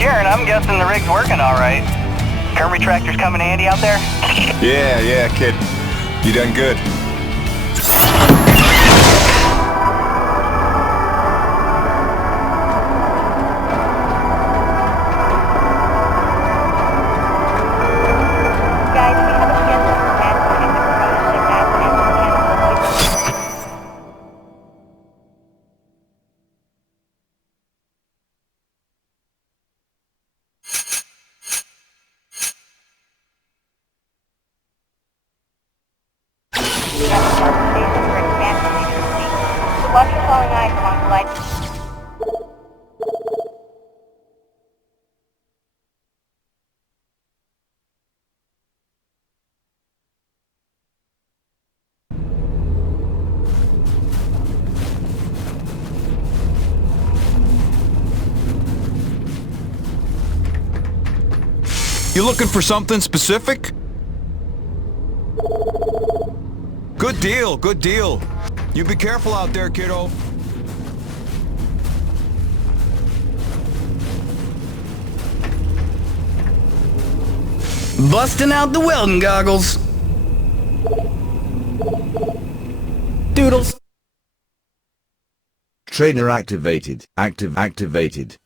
Sharon, I'm guessing the rig's working all right. Current retractors coming handy out there? Yeah, kid. You done good. Guys, we have a schedule for transporting the Corona ship back to engine mechanical. Station for expansion secrecy. So watch for falling eyes along the light. You looking for something specific? Good deal, good deal. You be careful out there, kiddo. Busting out the welding goggles. Doodles. Trainer activated. Activated.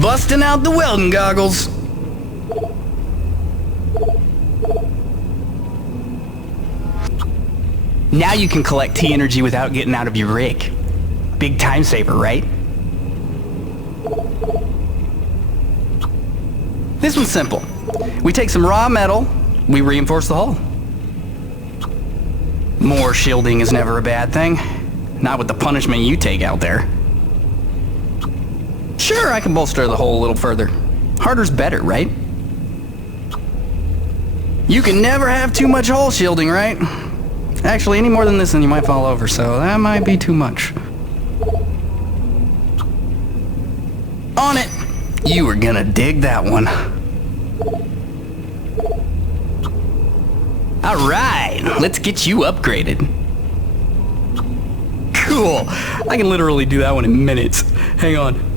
Busting out the welding goggles. Now you can collect T-energy without getting out of your rig. Big time saver, right? This one's simple. We take some raw metal, we reinforce the hull. More shielding is never a bad thing. Not with the punishment you take out there. Sure, I can bolster the hull a little further. Harder's better, right? You can never have too much hull shielding, right? Actually, any more than this and you might fall over, so that might be too much. On it! You were gonna dig that one. Alright, let's get you upgraded. Cool, I can literally do that one in minutes. Hang on.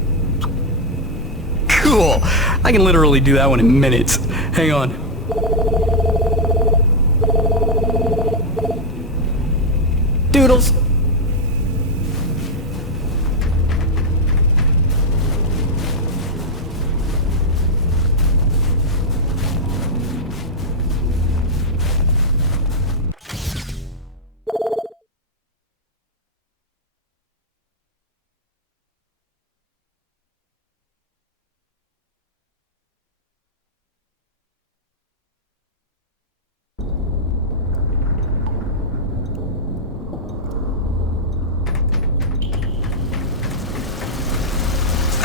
Cool, I can literally do that one in minutes. Hang on. Doodles.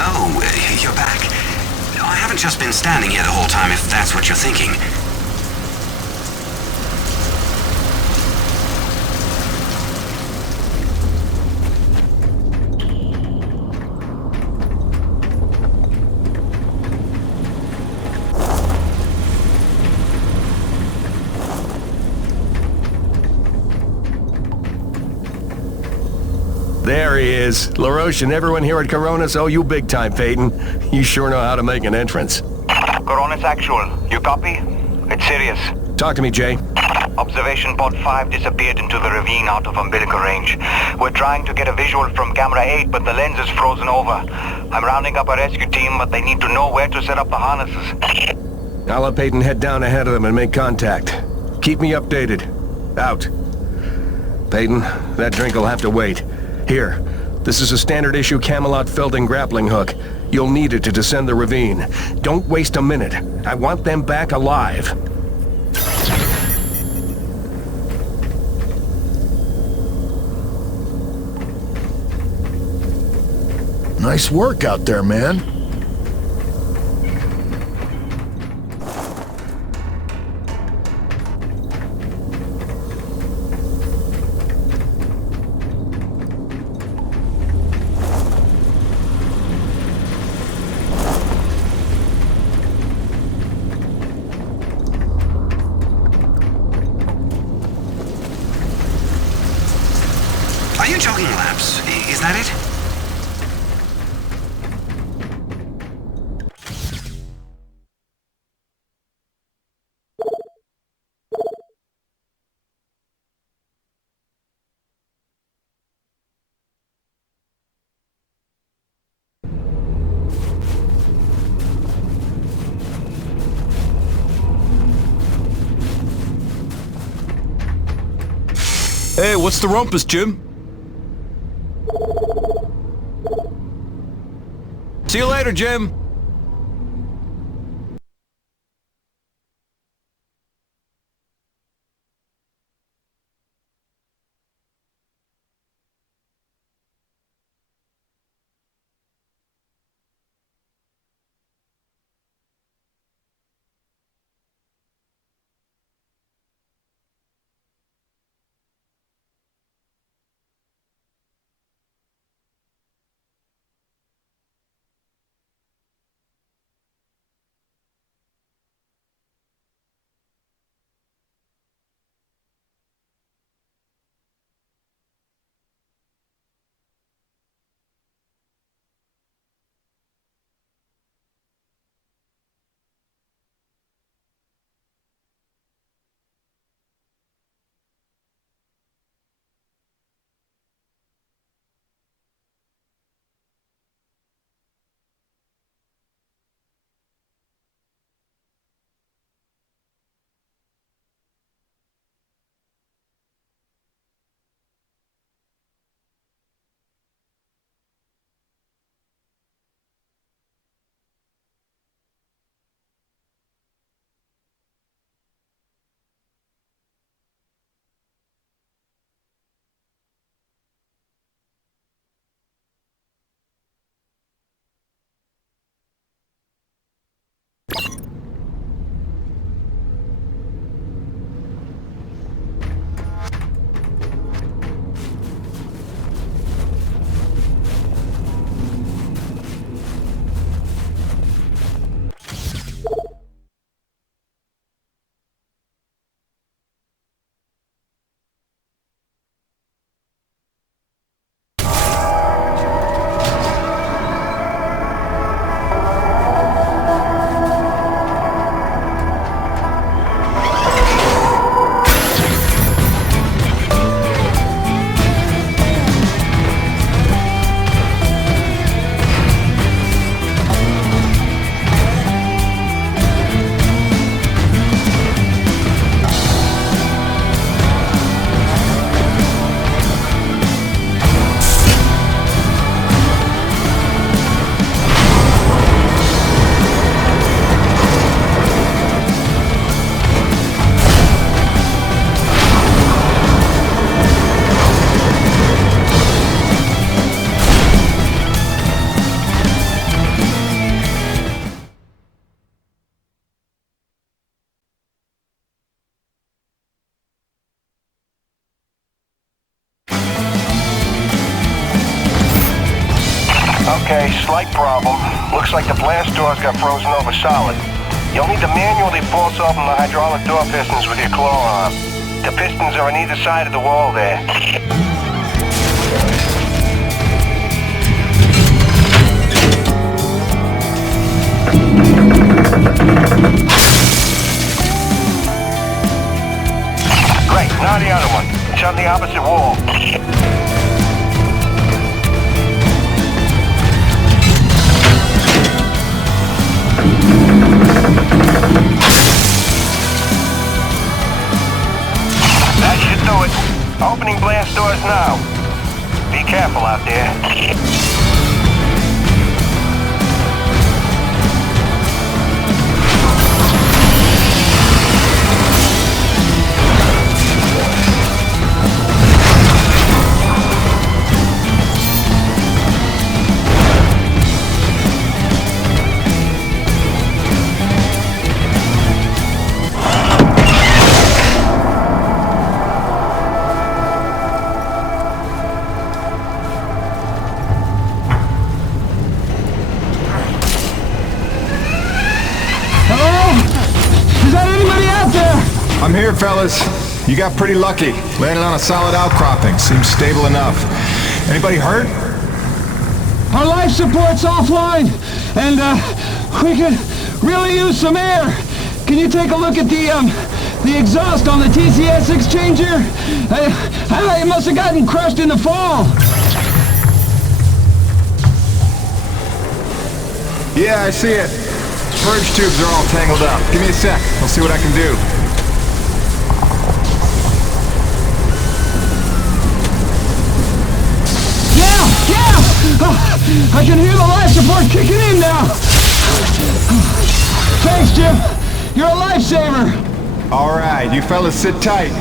Oh, you're back. I haven't just been standing here the whole time, if that's what you're thinking. There he is. LaRoche and everyone here at Coronas owe you big time, Peyton. You sure know how to make an entrance. Coronas Actual. You copy? It's serious. Talk to me, Jay. Observation pod 5 disappeared into the ravine out of umbilical range. We're trying to get a visual from camera 8, but the lens is frozen over. I'm rounding up a rescue team, but they need to know where to set up the harnesses. I'll let Peyton head down ahead of them and make contact. Keep me updated. Out. Peyton, that drink will have to wait. Here, this is a standard issue Camelot Felding grappling hook. You'll need it to descend the ravine. Don't waste a minute. I want them back alive. Nice work out there, man. Hey, what's the rumpus, Jim? See you later, Jim. Okay, slight problem. Looks like the blast doors got frozen over solid. You'll need to manually force open the hydraulic door pistons with your claw arm. The pistons are on either side of the wall there. Great, now the other one. It's on the opposite wall. That should do it. Opening blast doors now. Be careful out there. I'm here, fellas. You got pretty lucky. Landed on a solid outcropping. Seems stable enough. Anybody hurt? Our life support's offline, and we could really use some air. Can you take a look at the exhaust on the TCS exchanger? It must have gotten crushed in the fall. Yeah, I see it. Purge tubes are all tangled up. Give me a sec. I'll see what I can do. I can hear the life support kicking in now. Thanks, Jim. You're a lifesaver. All right, you fellas sit tight.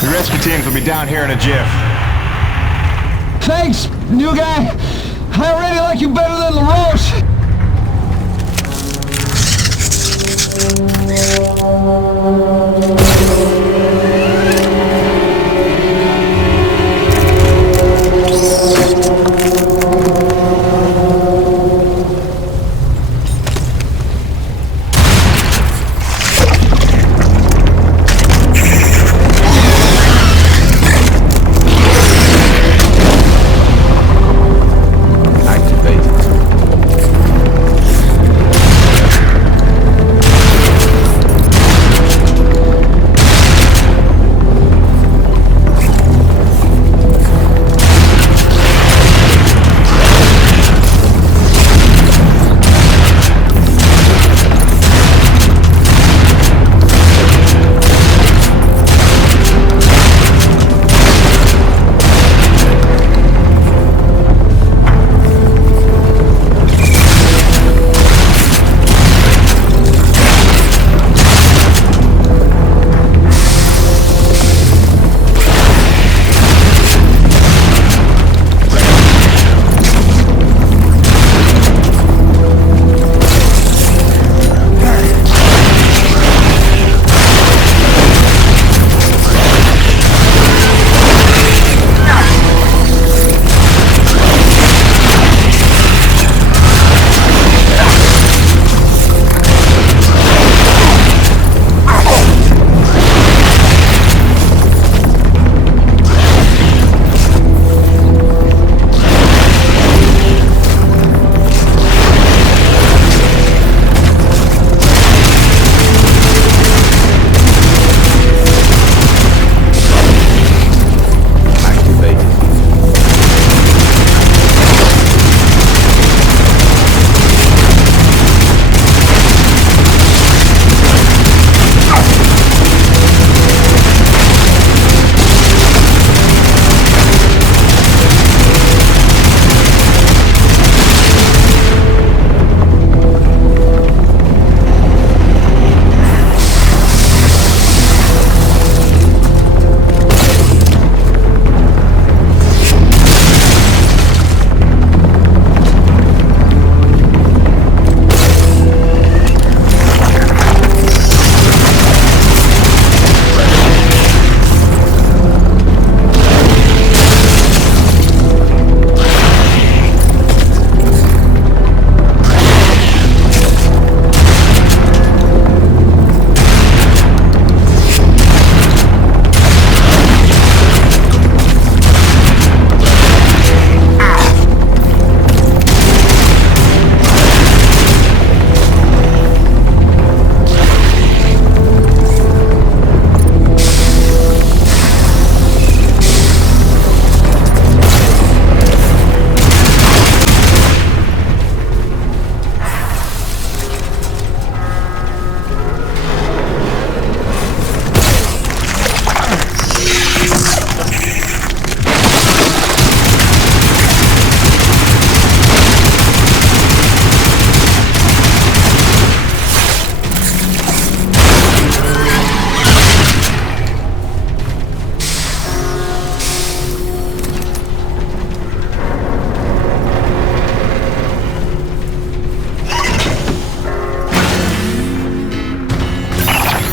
The rescue teams will be down here in a jiff. Thanks, new guy. I already like you better than LaRoche.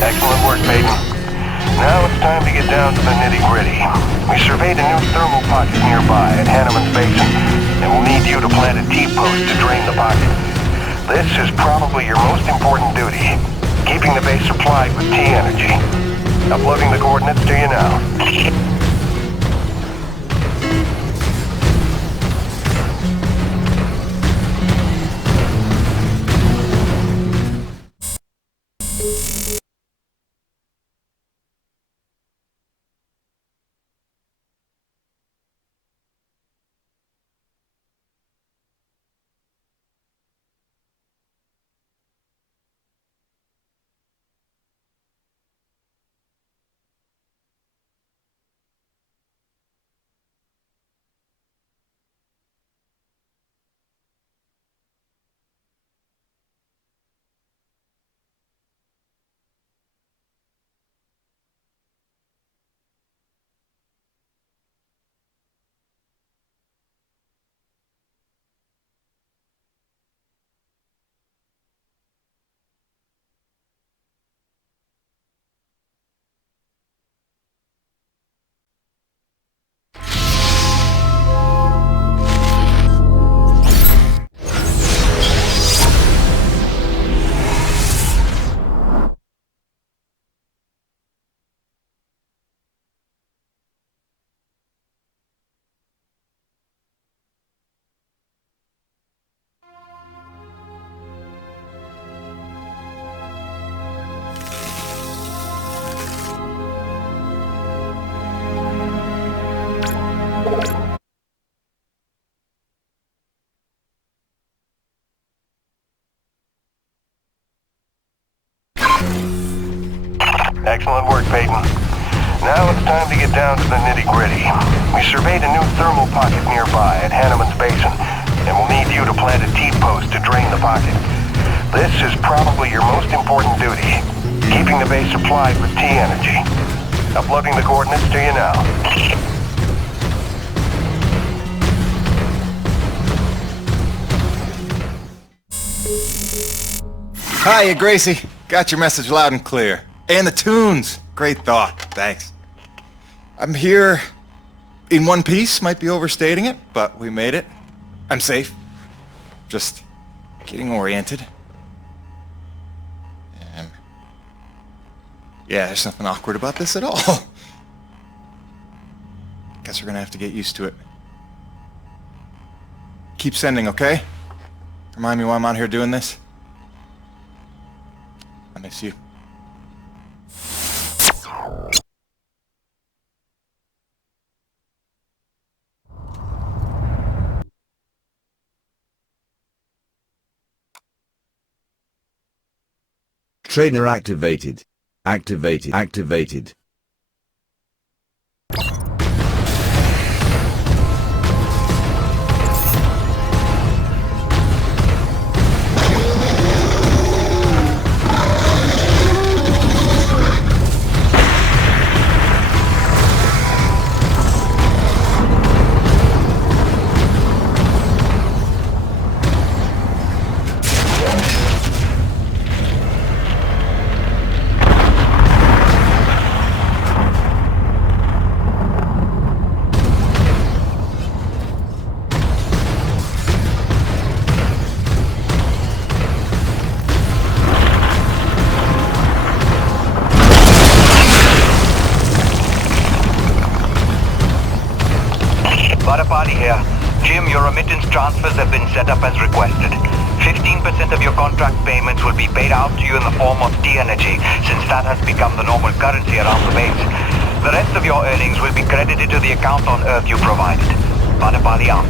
Excellent work, Peyton. Now it's time to get down to the nitty-gritty. We surveyed a new thermal pocket nearby at Hanneman's Basin, and we'll need you to plant a T-post to drain the pocket. This is probably your most important duty, keeping the base supplied with T-energy. Uploading the coordinates to you now. Excellent work, Peyton. Now it's time to get down to the nitty-gritty. We surveyed a new thermal pocket nearby at Hanneman's Basin, and we'll need you to plant a T-post to drain the pocket. This is probably your most important duty, keeping the base supplied with T-energy. Uploading the coordinates to you now. Hiya, Gracie. Got your message loud and clear. And the tunes. Great thought. Thanks. I'm here in one piece. Might be overstating it, but we made it. I'm safe. Just getting oriented. Yeah, there's nothing awkward about this at all. Guess we're gonna have to get used to it. Keep sending, okay? Remind me why I'm out here doing this. I miss you. Trainer activated. Activated. Party here. Jim, your remittance transfers have been set up as requested. 15% of your contract payments will be paid out to you in the form of T-energy, since that has become the normal currency around the base. The rest of your earnings will be credited to the account on Earth you provided. Party out.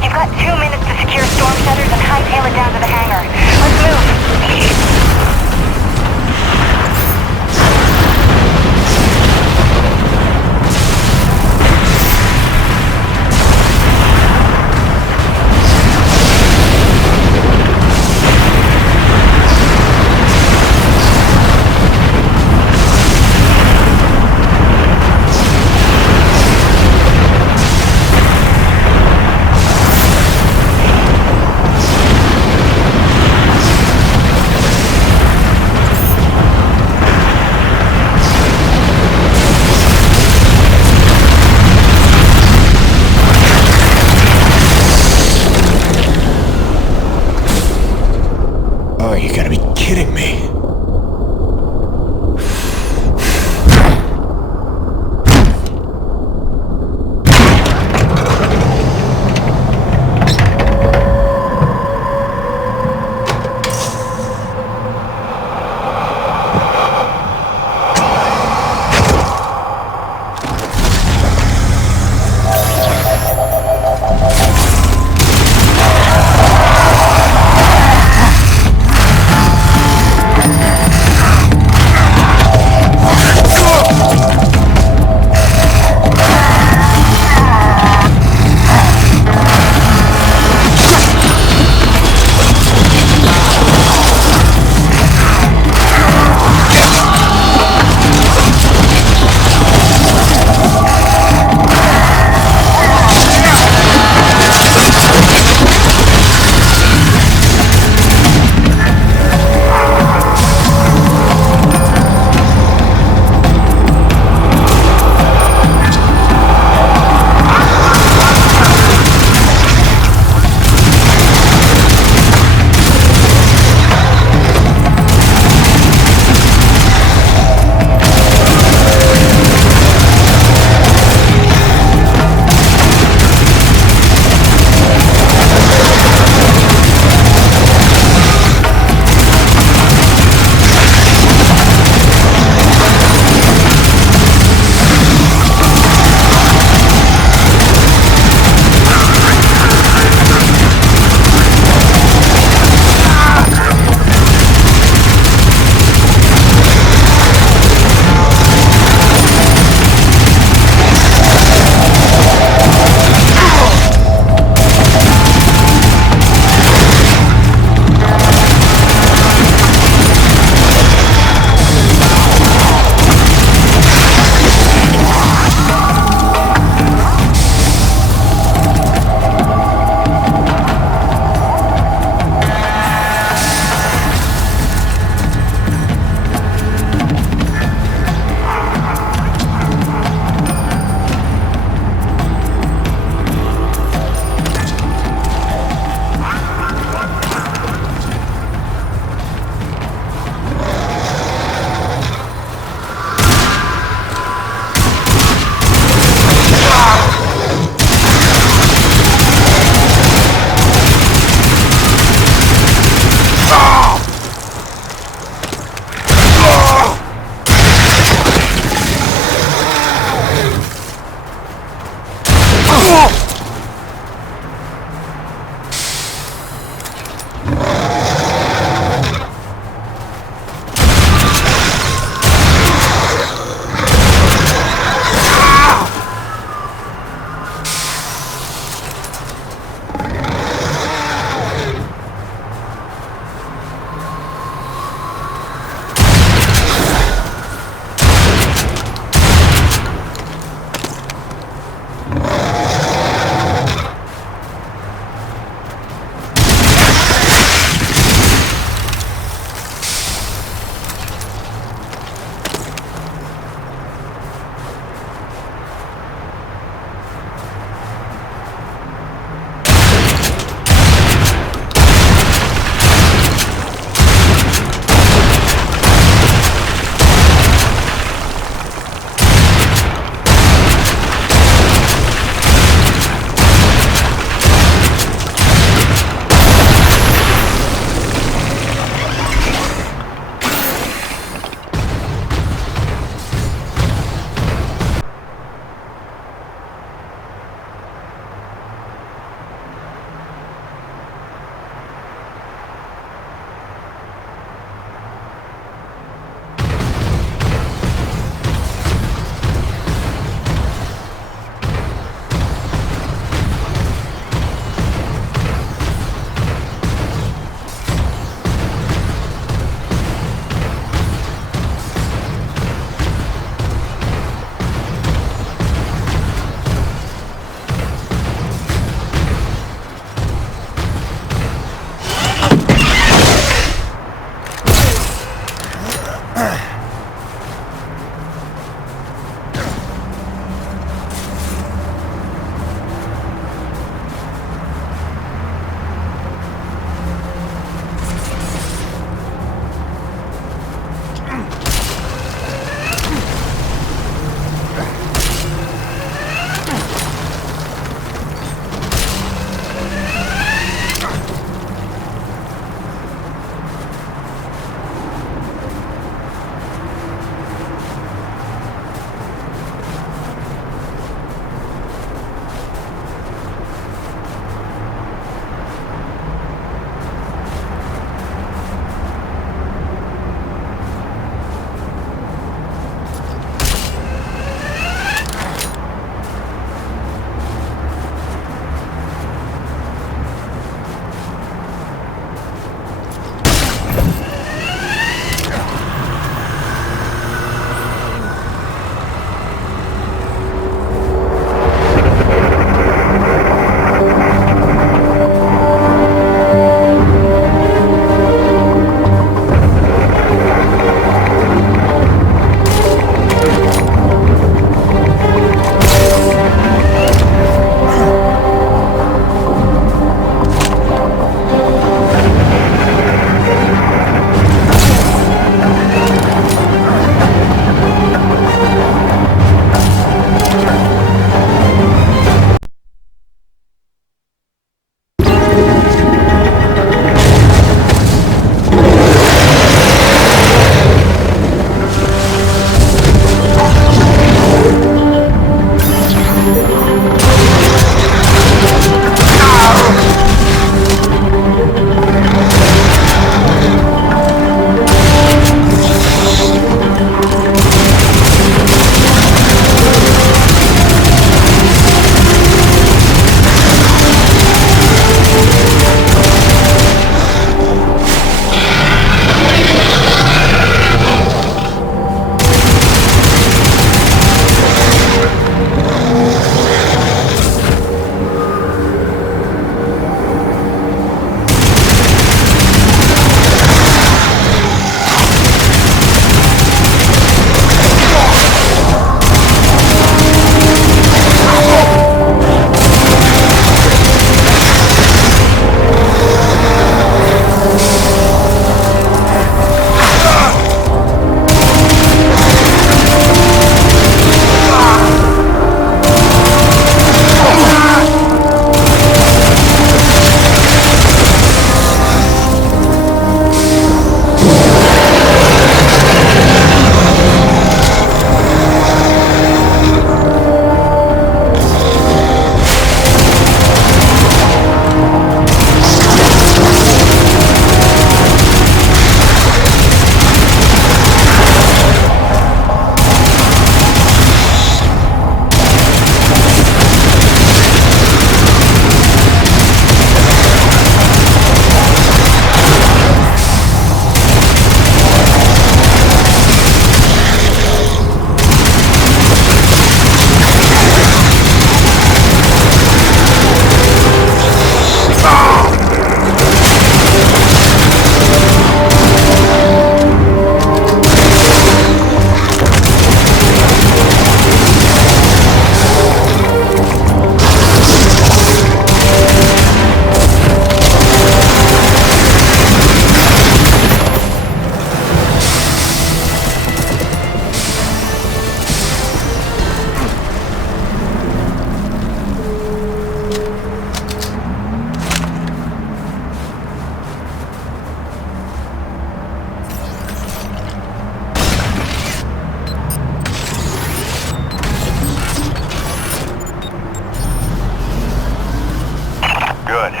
Good.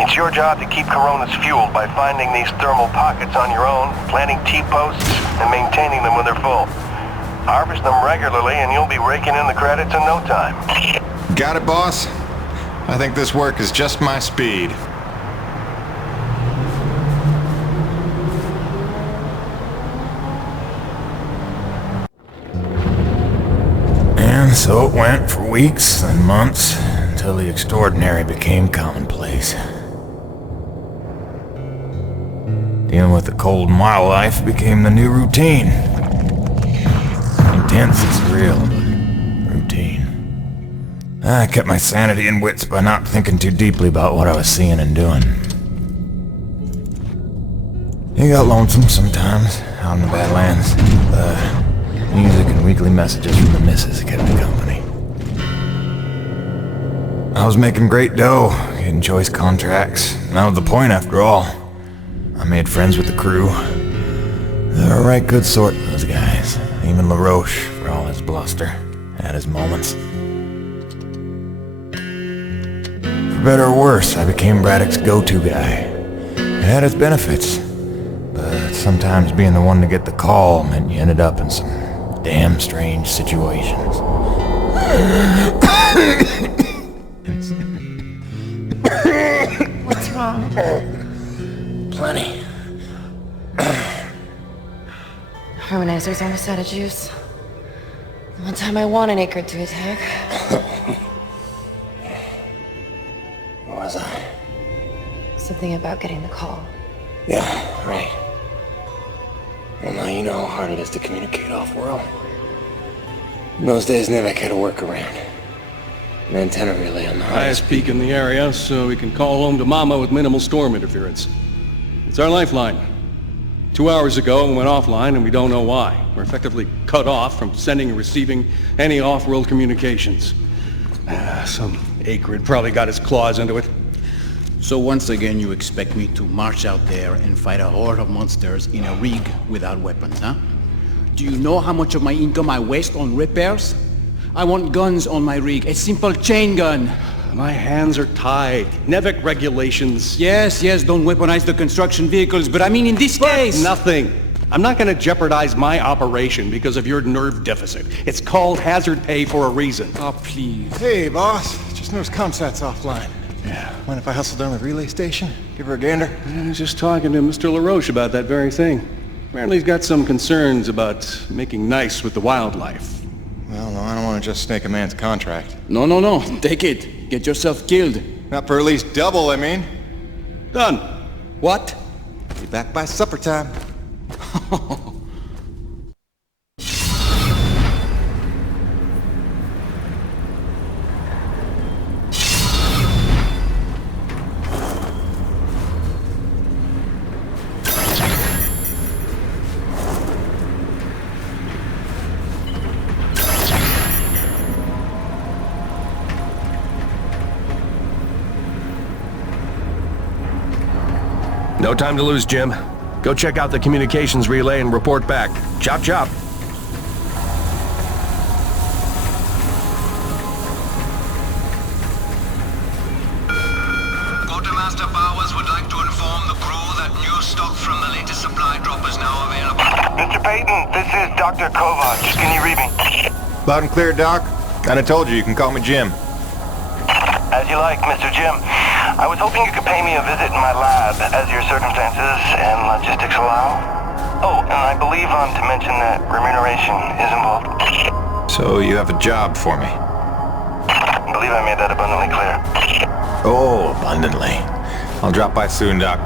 It's your job to keep Coronas fueled by finding these thermal pockets on your own, planting T-posts, and maintaining them when they're full. Harvest them regularly and you'll be raking in the credits in no time. Got it, boss? I think this work is just my speed. And so it went for weeks and months, until the extraordinary became commonplace. Dealing with the cold mile life became the new routine. Intense and surreal, but routine. I kept my sanity and wits by not thinking too deeply about what I was seeing and doing. It got lonesome sometimes, out in the Badlands. Music and weekly messages from the missus kept me company. I was making great dough, getting choice contracts. That was the point after all. I made friends with the crew. They're a right good sort, those guys. Even LaRoche, for all his bluster, had his moments. For better or worse, I became Braddock's go-to guy. It had its benefits, but sometimes being the one to get the call meant you ended up in some damn strange situations. What's wrong? Plenty. Harmonizers aren't a set of juice. The one time I want an acre to attack. What was I? Something about getting the call. Yeah, right. Well, now you know how hard it is to communicate off-world. In those days, Nivek had a workaround. An antenna relay on the highest peak in the area, so we can call home to Mama with minimal storm interference. It's our lifeline. 2 hours ago, we went offline, and we don't know why. We're effectively cut off from sending and receiving any off-world communications. Some acrid probably got his claws into it. So once again you expect me to march out there and fight a horde of monsters in a rig without weapons, huh? Do you know how much of my income I waste on repairs? I want guns on my rig, a simple chain gun. My hands are tied. Nevik regulations. Yes, don't weaponize the construction vehicles, but I mean in this case... Nothing. I'm not going to jeopardize my operation because of your nerve deficit. It's called hazard pay for a reason. Oh, please. Hey, boss. Just noticed ComSat's offline. Yeah. Mind if I hustle down to the relay station? Give her a gander? I was just talking to Mr. LaRoche about that very thing. Apparently he's got some concerns about making nice with the wildlife. Well, no, I don't want to just snake a man's contract. No. Take it. Get yourself killed. Not for at least double, I mean. Done. What? Be back by supper time. No time to lose, Jim. Go check out the communications relay and report back. Chop chop. Quartermaster Bowers would like to inform the crew that new stock from the latest supply drop is now available. Mr. Payton, this is Dr. Kovac. Can you read me? Loud and clear, Doc. Kinda told you can call me Jim. As you like, Mr. Jim. I was hoping you could pay me a visit in my lab, as your circumstances and logistics allow. Oh, and I believe I'm to mention that remuneration is involved. So you have a job for me? I believe I made that abundantly clear. Oh, abundantly. I'll drop by soon, Doc.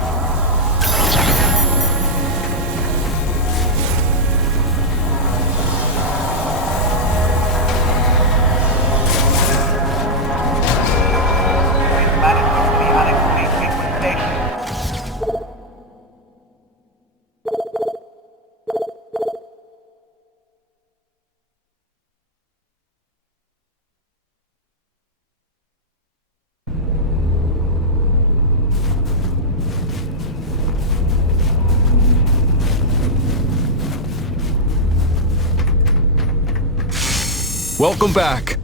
Welcome back.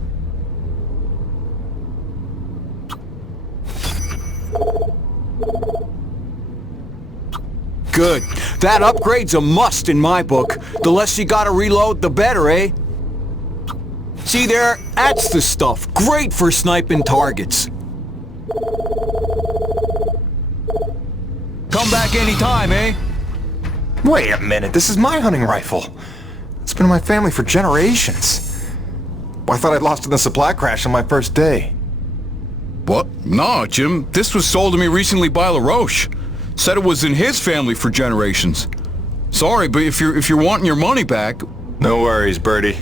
Good. That upgrade's a must in my book. The less you gotta reload, the better, eh? See there? That's the stuff. Great for sniping targets. Come back anytime, eh? Wait a minute, this is my hunting rifle. It's been in my family for generations. Well, I thought I'd lost it in the supply crash on my first day. What? No, Jim. This was sold to me recently by LaRoche. Said it was in his family for generations. Sorry, but if you're wanting your money back... No worries, Birdie.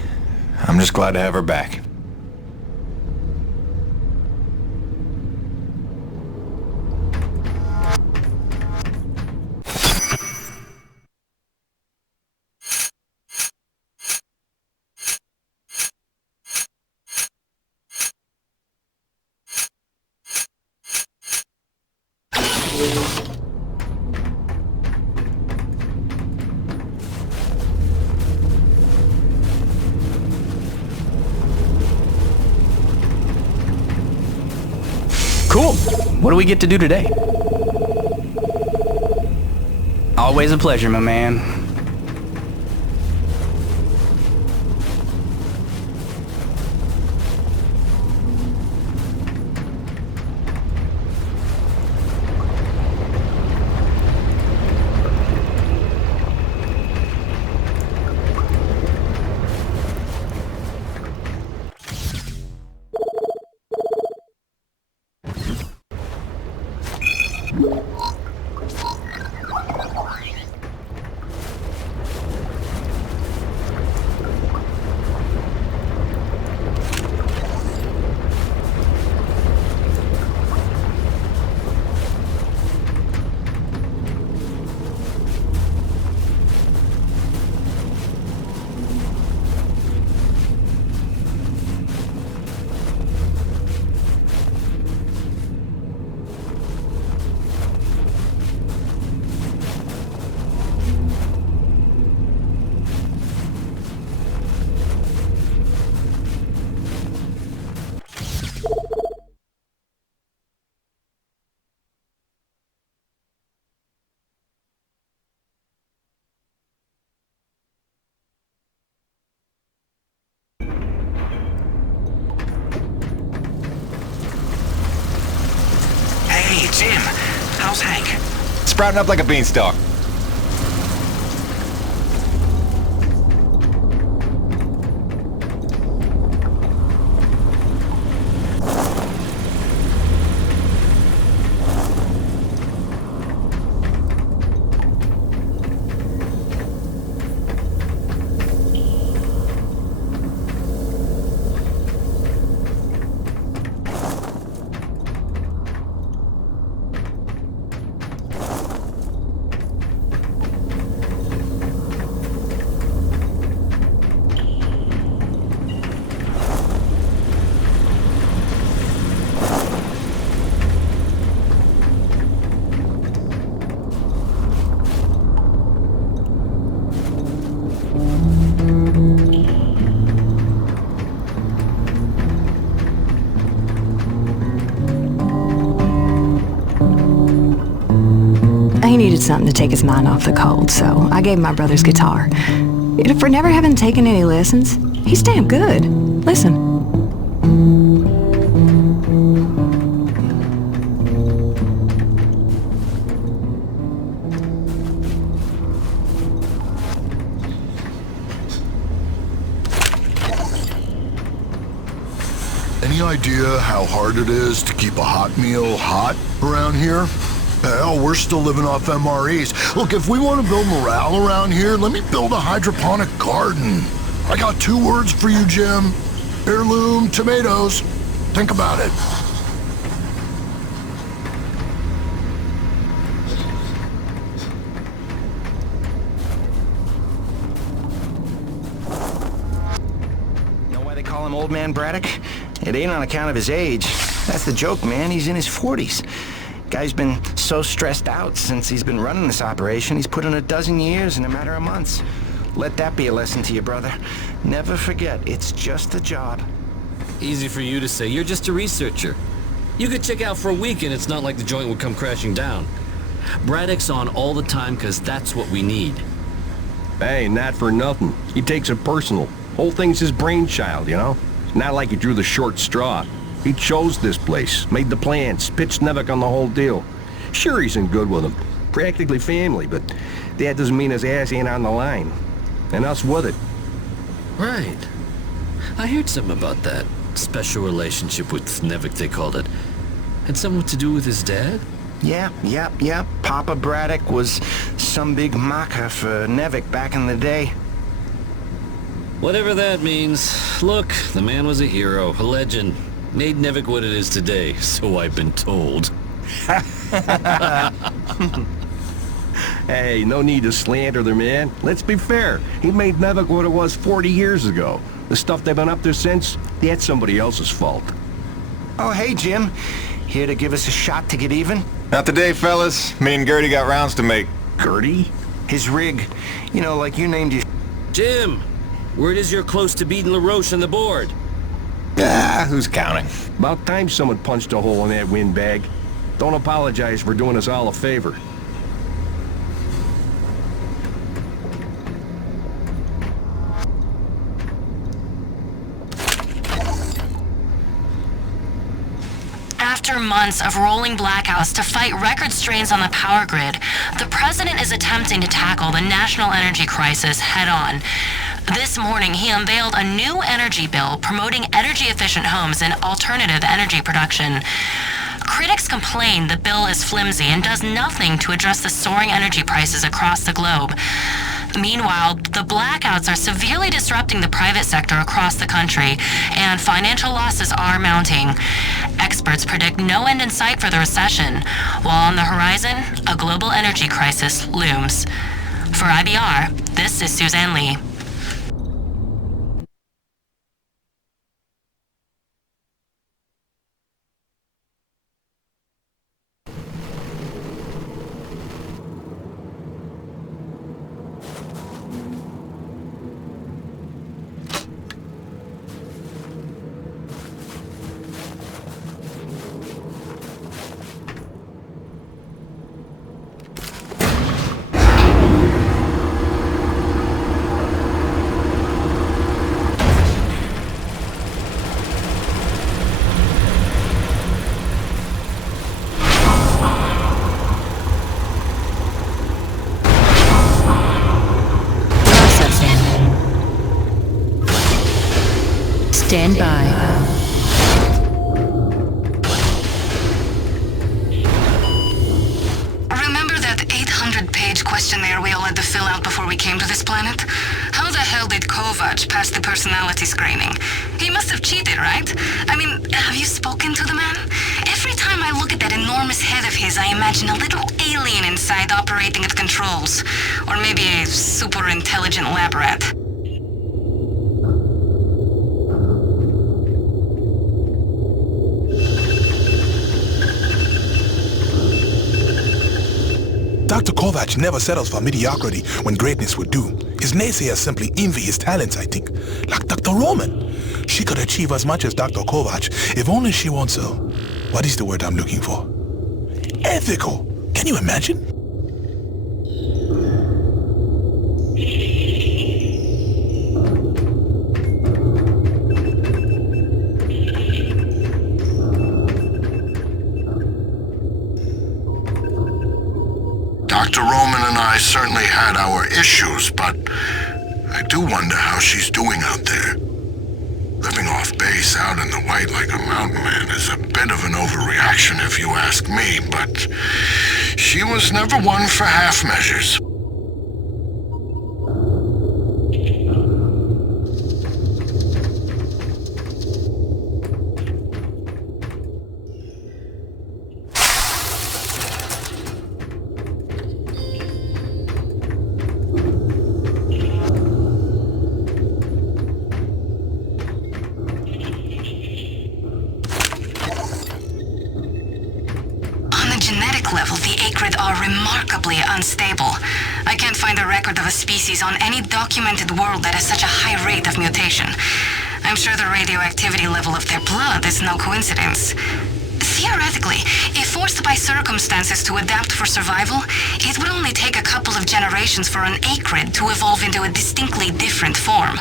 I'm just glad to have her back. Cool. What do we get to do today? Always a pleasure, my man. Jim, how's Hank? Sprouting up like a beanstalk. He needed something to take his mind off the cold, so I gave him my brother's guitar. For never having taken any lessons, he's damn good. Listen. Any idea how hard it is to keep a hot meal hot around here? Hell, we're still living off MREs. Look, if we want to build morale around here, let me build a hydroponic garden. I got 2 words for you, Jim. Heirloom tomatoes. Think about it. Know why they call him Old Man Braddock? It ain't on account of his age. That's the joke, man. He's in his 40s. Guy's been so stressed out since he's been running this operation, he's put in a dozen years in a matter of months. Let that be a lesson to you, brother. Never forget, it's just a job. Easy for you to say. You're just a researcher. You could check out for a week and it's not like the joint would come crashing down. Braddock's on all the time because that's what we need. Hey, not for nothing. He takes it personal. Whole thing's his brainchild, you know? It's not like he drew the short straw. He chose this place, made the plans, pitched Nevik on the whole deal. Sure, he's in good with him. Practically family, but that doesn't mean his ass ain't on the line. And us with it. Right. I heard something about that. Special relationship with Nevik, they called it. Had something to do with his dad? Yeah. Papa Braddock was some big macher for Nevik back in the day. Whatever that means. Look, the man was a hero, a legend. Made Nevik what it is today, so I've been told. Hey, no need to slander the man. Let's be fair. He made Nevik what it was 40 years ago. The stuff they've been up to since, that's somebody else's fault. Oh, hey, Jim. Here to give us a shot to get even? Not today, fellas. Me and Gertie got rounds to make. Gertie? His rig. You know, like you named your... Jim! Word is you're close to beating LaRoche on the board. Ah, who's counting? About time someone punched a hole in that windbag. Don't apologize for doing us all a favor. After months of rolling blackouts to fight record strains on the power grid, the president is attempting to tackle the national energy crisis head-on. This morning, he unveiled a new energy bill promoting energy-efficient homes and alternative energy production. Critics complain the bill is flimsy and does nothing to address the soaring energy prices across the globe. Meanwhile, the blackouts are severely disrupting the private sector across the country, and financial losses are mounting. Experts predict no end in sight for the recession, while on the horizon, a global energy crisis looms. For IBR, this is Suzanne Lee. Stand by. Remember that 800-page questionnaire we all had to fill out before we came to this planet? How the hell did Kovac pass the personality screening? He must have cheated, right? I mean, have you spoken to the man? Every time I look at that enormous head of his, I imagine a little alien inside operating at controls. Or maybe a super intelligent lab rat. Dr. Kovac never settles for mediocrity when greatness would do. His naysayers simply envy his talents, I think. Like Dr. Roman. She could achieve as much as Dr. Kovac if only she wants a... What is the word I'm looking for? Ethical. Can you imagine? Dr. Roman and I certainly had our issues, but I do wonder how she's doing out there. Living off base out in the white like a mountain man is a bit of an overreaction if you ask me, but she was never one for half measures. Level, the Acrid are remarkably unstable. I can't find a record of a species on any documented world that has such a high rate of mutation. I'm sure the radioactivity level of their blood is no coincidence. Theoretically, if forced by circumstances to adapt for survival, it would only take a couple of generations for an acrid to evolve into a distinctly different form.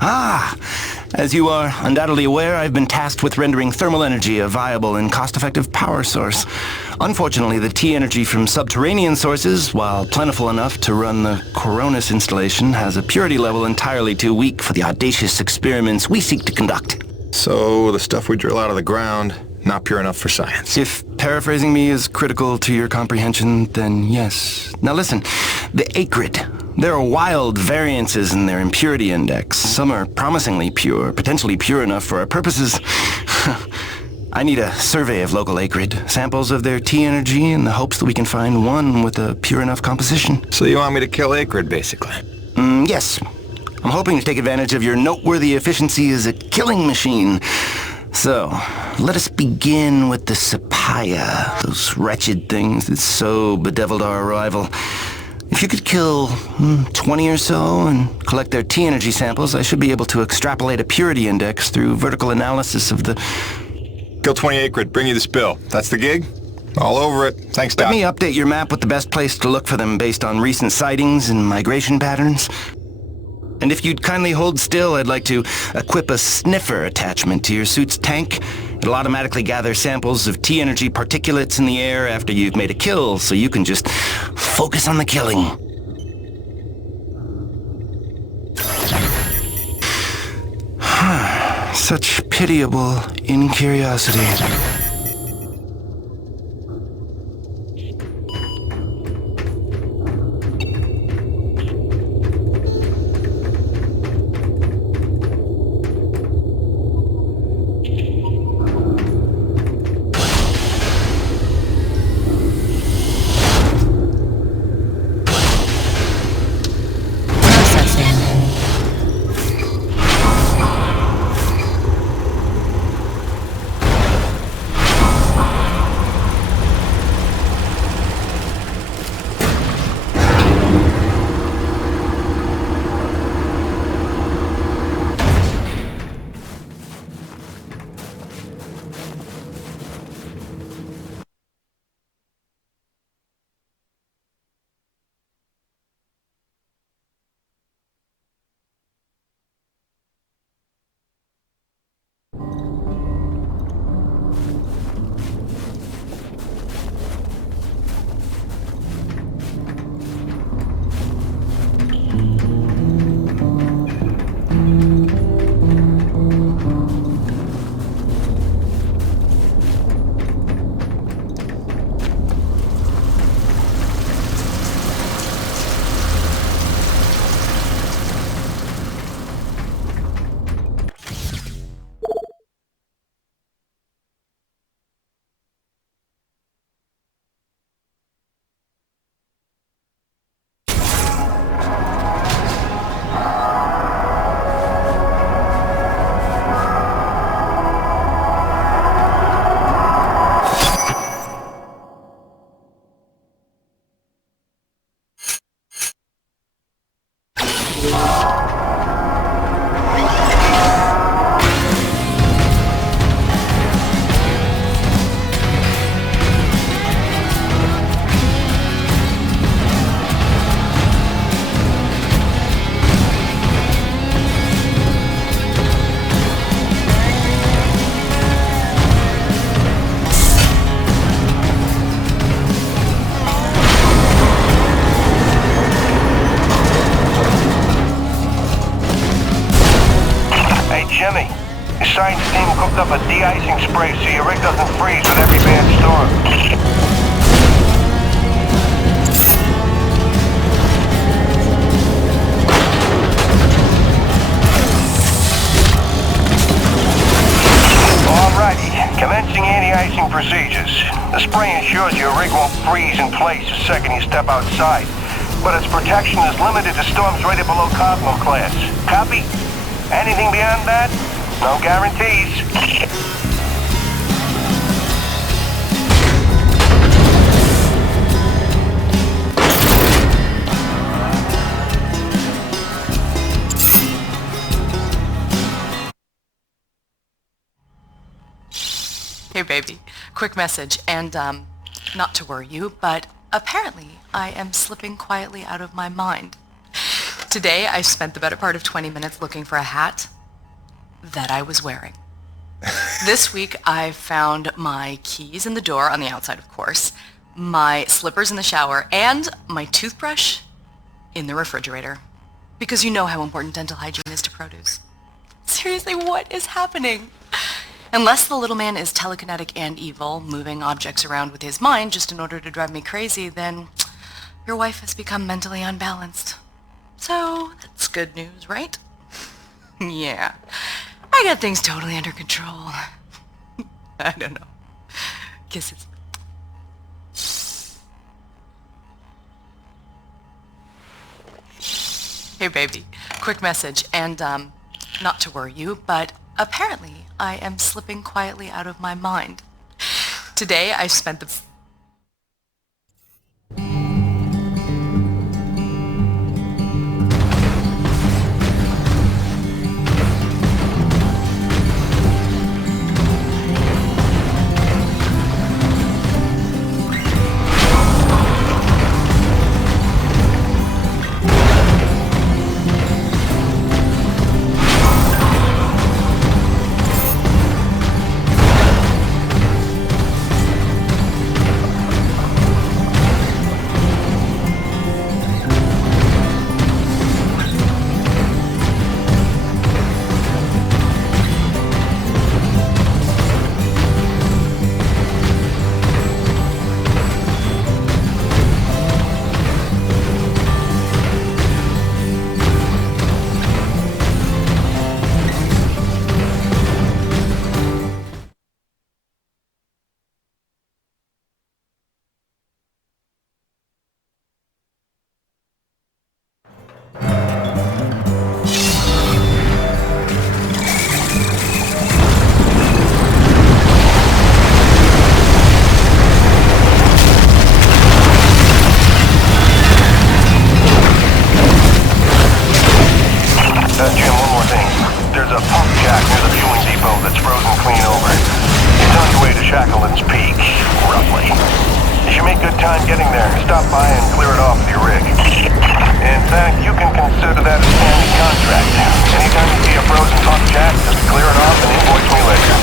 Ah! As you are undoubtedly aware, I've been tasked with rendering thermal energy a viable and cost-effective power source. Unfortunately, the T-energy from subterranean sources, while plentiful enough to run the Coronis installation, has a purity level entirely too weak for the audacious experiments we seek to conduct. So, the stuff we drill out of the ground, not pure enough for science. If paraphrasing me is critical to your comprehension, then yes. Now listen, the acrid. There are wild variances in their impurity index. Some are promisingly pure, potentially pure enough for our purposes. I need a survey of local acrid, samples of their T-energy in the hopes that we can find one with a pure enough composition. So you want me to kill acrid, basically? Yes. I'm hoping to take advantage of your noteworthy efficiency as a killing machine. So, let us begin with the Sapaya, those wretched things that so bedeviled our arrival. If you could kill 20 or so and collect their T-energy samples, I should be able to extrapolate a purity index through vertical analysis of the... Kill 20 acrid, bring you the spill. That's the gig? All over it. Thanks, Doc. Let me update your map with the best place to look for them based on recent sightings and migration patterns. And if you'd kindly hold still, I'd like to equip a sniffer attachment to your suit's tank. It'll automatically gather samples of T-energy particulates in the air after you've made a kill, so you can just focus on the killing. Such pitiable incuriosity. Jimmy, the science team cooked up a de-icing spray so your rig doesn't freeze with every bad storm. Alrighty, commencing anti-icing procedures. The spray ensures your rig won't freeze in place the second you step outside, but its protection is limited to storms rated below Cosmo class. Copy? Anything beyond that? No guarantees. Hey baby, quick message, and not to worry you, but apparently I am slipping quietly out of my mind. Today I spent the better part of 20 minutes looking for a hat that I was wearing. This week I found my keys in the door, on the outside of course, my slippers in the shower, and my toothbrush in the refrigerator. Because you know how important dental hygiene is to produce. Seriously, what is happening? Unless the little man is telekinetic and evil, moving objects around with his mind just in order to drive me crazy, then your wife has become mentally unbalanced. So, that's good news, right? Yeah. I got things totally under control. I don't know. Kisses. Hey baby, quick message, and not to worry you, but apparently I am slipping quietly out of my mind. Today I spent the... Jim, one more thing. There's a pump jack near the fueling depot that's frozen clean over. It's on your way to Shackleton's Peak, roughly. If you make good time getting there, stop by and clear it off with your rig. In fact, you can consider that a standing contract. Anytime you see a frozen pump jack, just clear it off and invoice me later.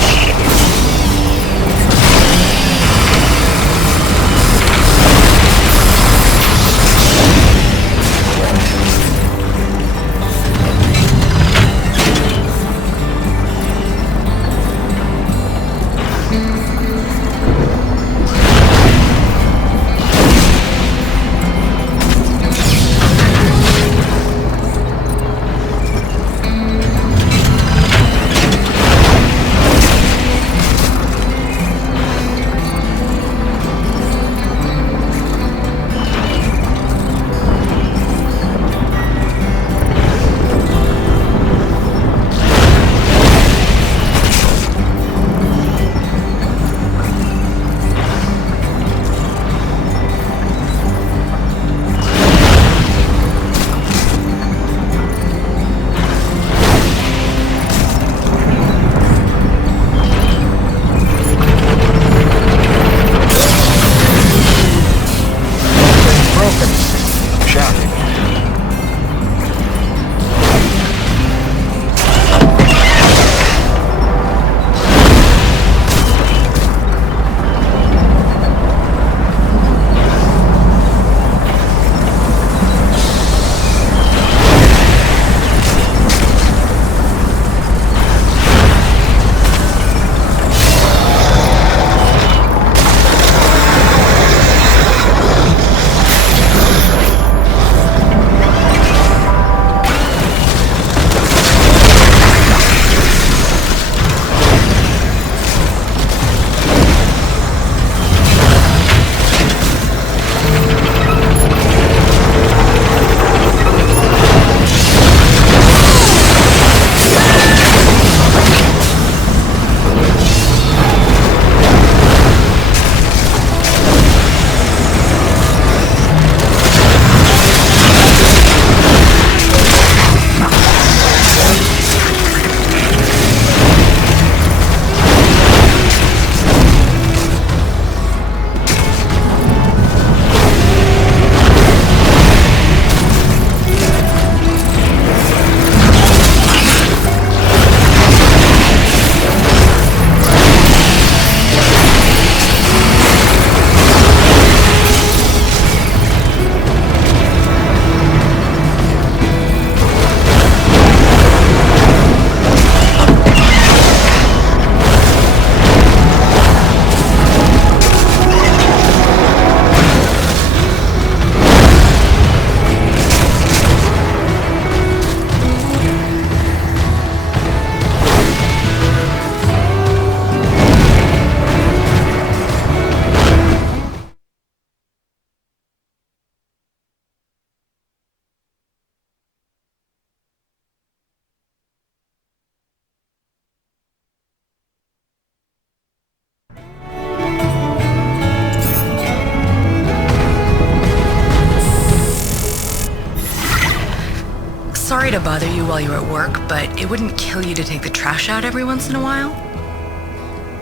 Sorry to bother you while you're at work, but it wouldn't kill you to take the trash out every once in a while?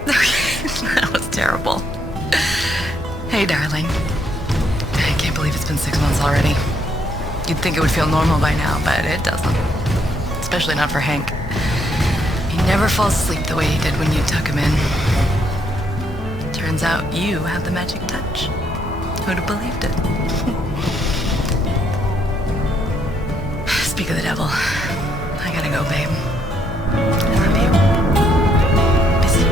That was terrible. Hey, darling. I can't believe it's been 6 months already. You'd think it would feel normal by now, but it doesn't. Especially not for Hank. He never falls asleep the way he did when you tuck him in. Turns out you have the magic touch. Who'd have believed it? Speak of the devil. I gotta go, babe. I love you. Miss you.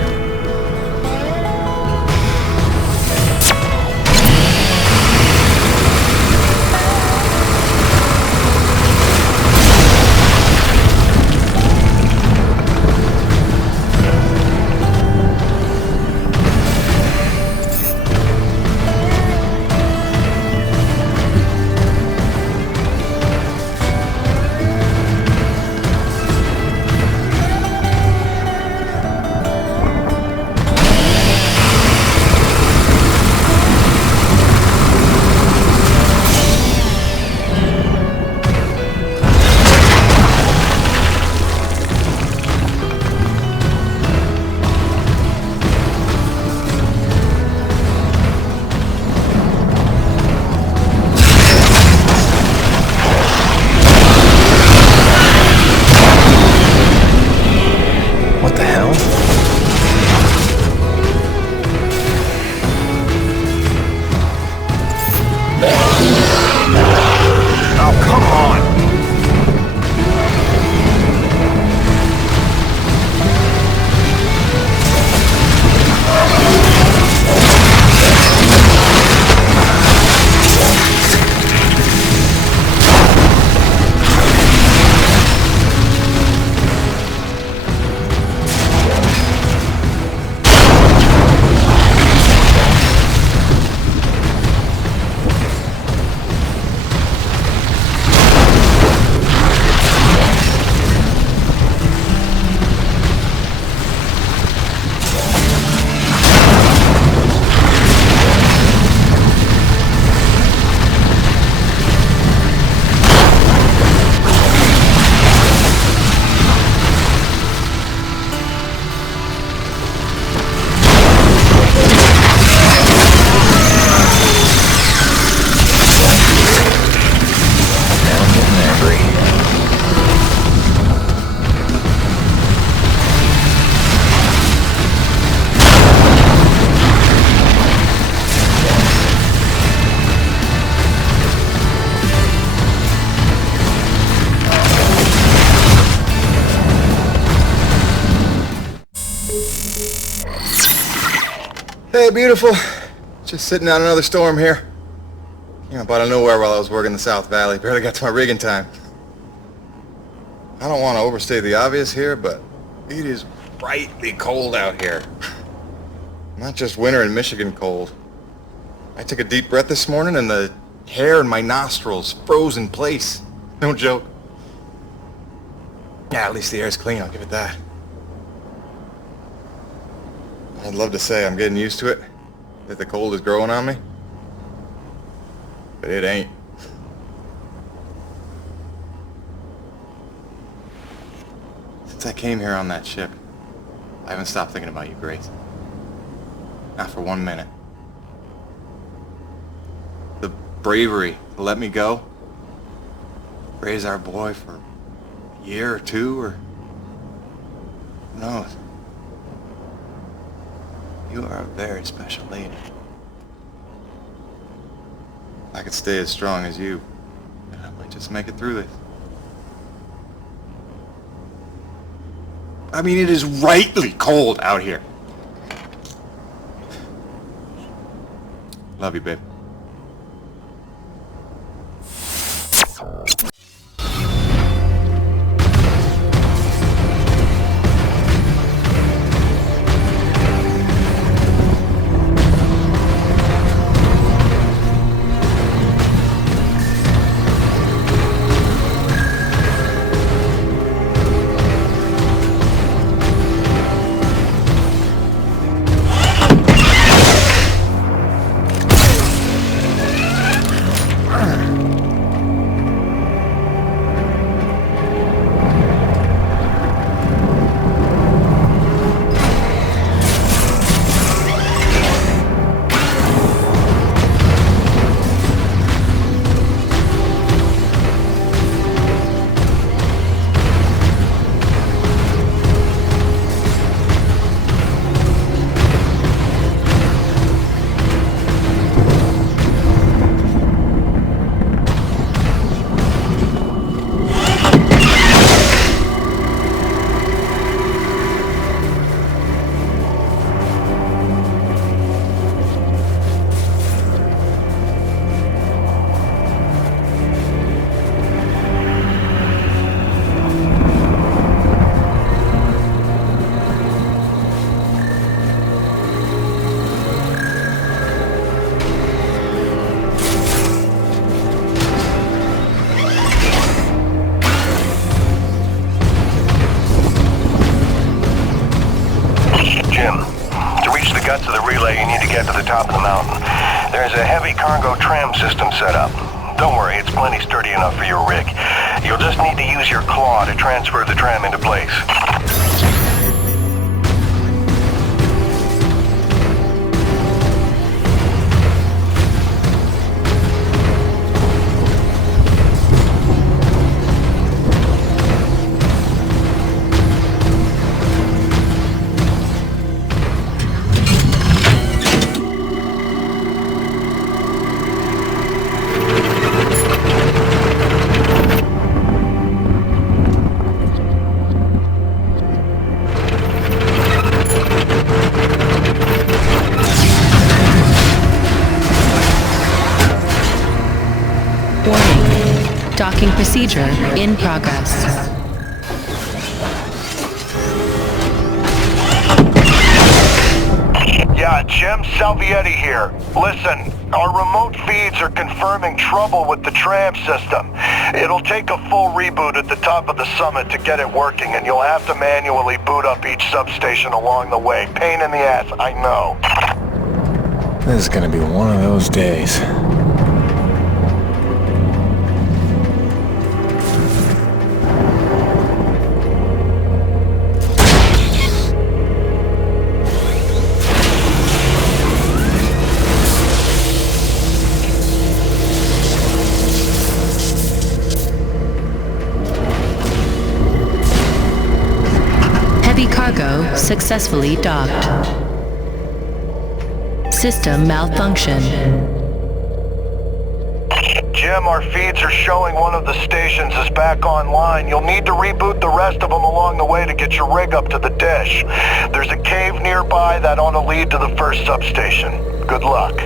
Hey, beautiful. Just sitting out another storm here. Came up out of nowhere while I was working the South Valley. Barely got to my rig in time. I don't want to overstate the obvious here, but it is frightfully cold out here. Not just winter in Michigan cold. I took a deep breath this morning and the hair in my nostrils froze in place. No joke. Yeah, at least the air's clean, I'll give it that. I'd love to say I'm getting used to it, that the cold is growing on me, but it ain't. Since I came here on that ship, I haven't stopped thinking about you, Grace. Not for 1 minute. The bravery to let me go, raise our boy for a year or two, or who knows. You are a very special lady. I could stay as strong as you, and I might just make it through this. I mean, it is rightly cold out here. Love you, babe. Jim. To reach the guts of the relay, you need to get to the top of the mountain. There's a heavy cargo tram system set up. Don't worry, it's plenty sturdy enough for your rig. You'll just need to use your claw to transfer the tram into place. Docking procedure in progress. Yeah, Jim Salvietti here. Listen, our remote feeds are confirming trouble with the tram system. It'll take a full reboot at the top of the summit to get it working, and you'll have to manually boot up each substation along the way. Pain in the ass, I know. This is gonna be one of those days. Cargo successfully docked. System malfunction. Jim, our feeds are showing one of the stations is back online. You'll need to reboot the rest of them along the way to get your rig up to the dish. There's a cave nearby that ought to lead to the first substation. Good luck.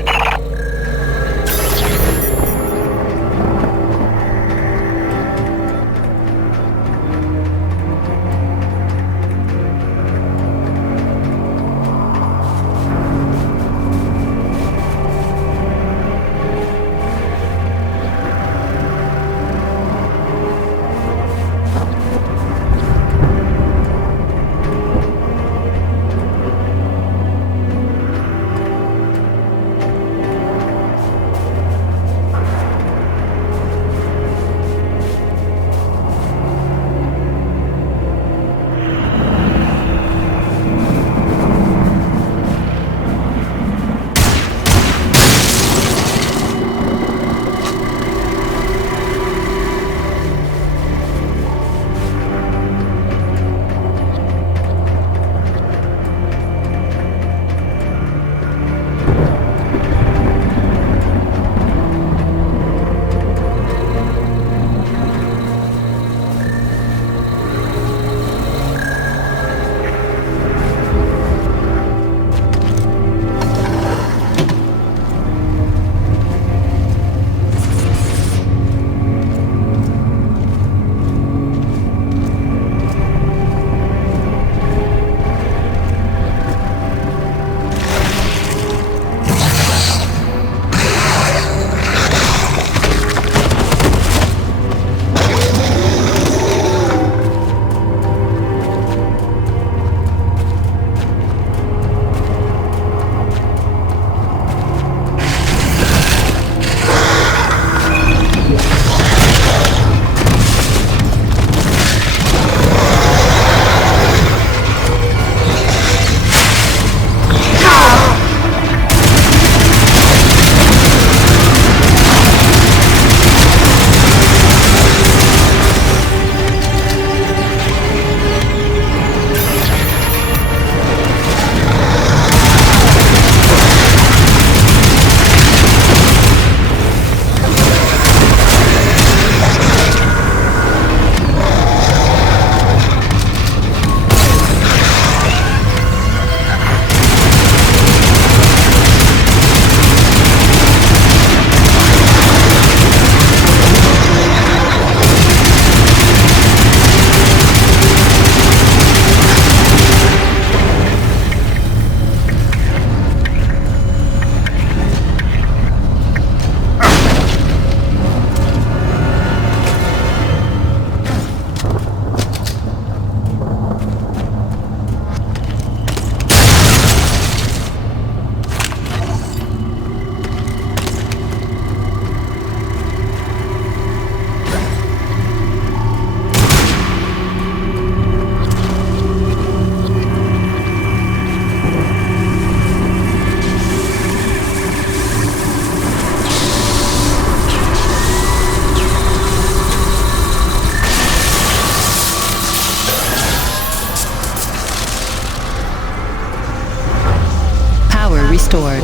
restored.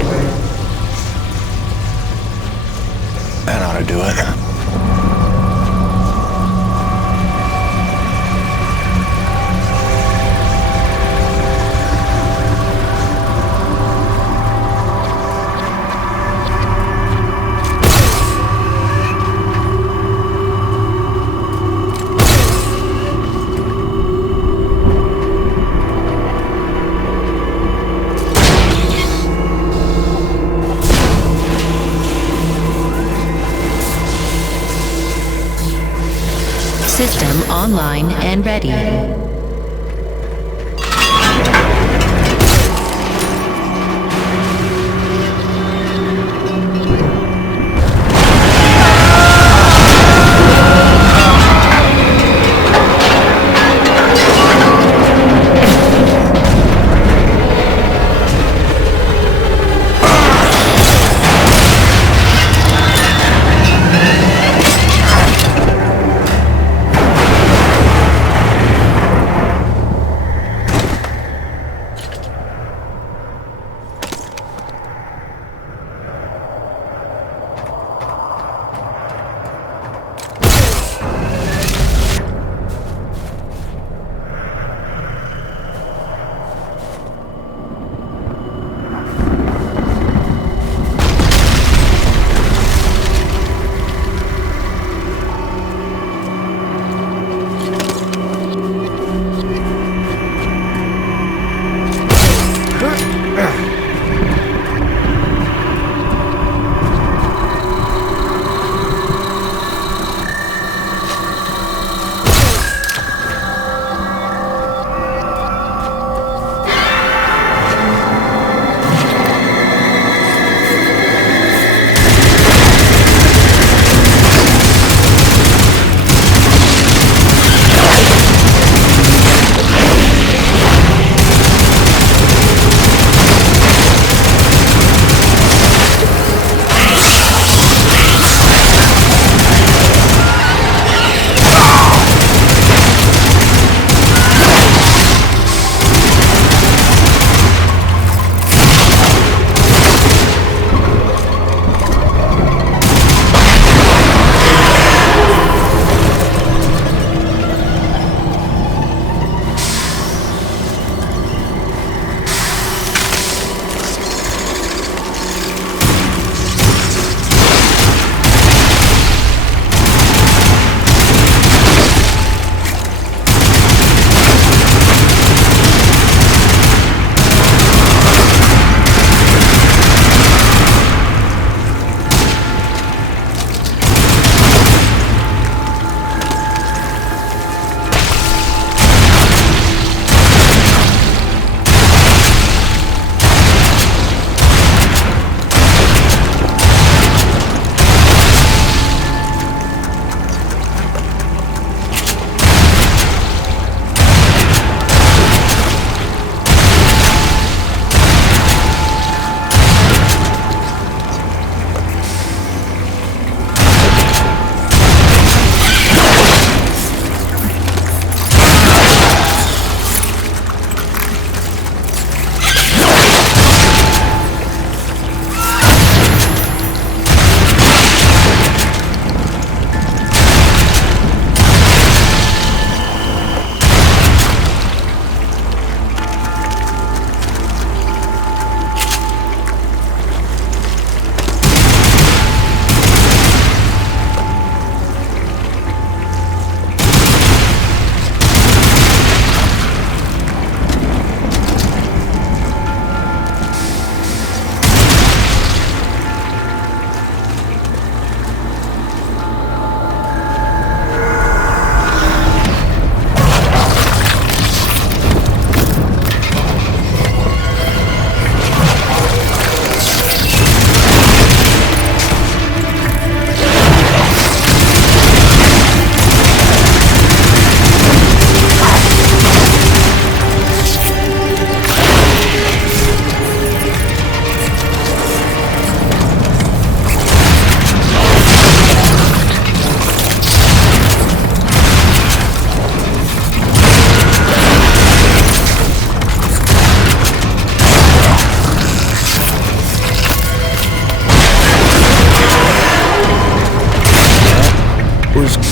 That ought to do it. System online and ready.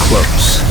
close.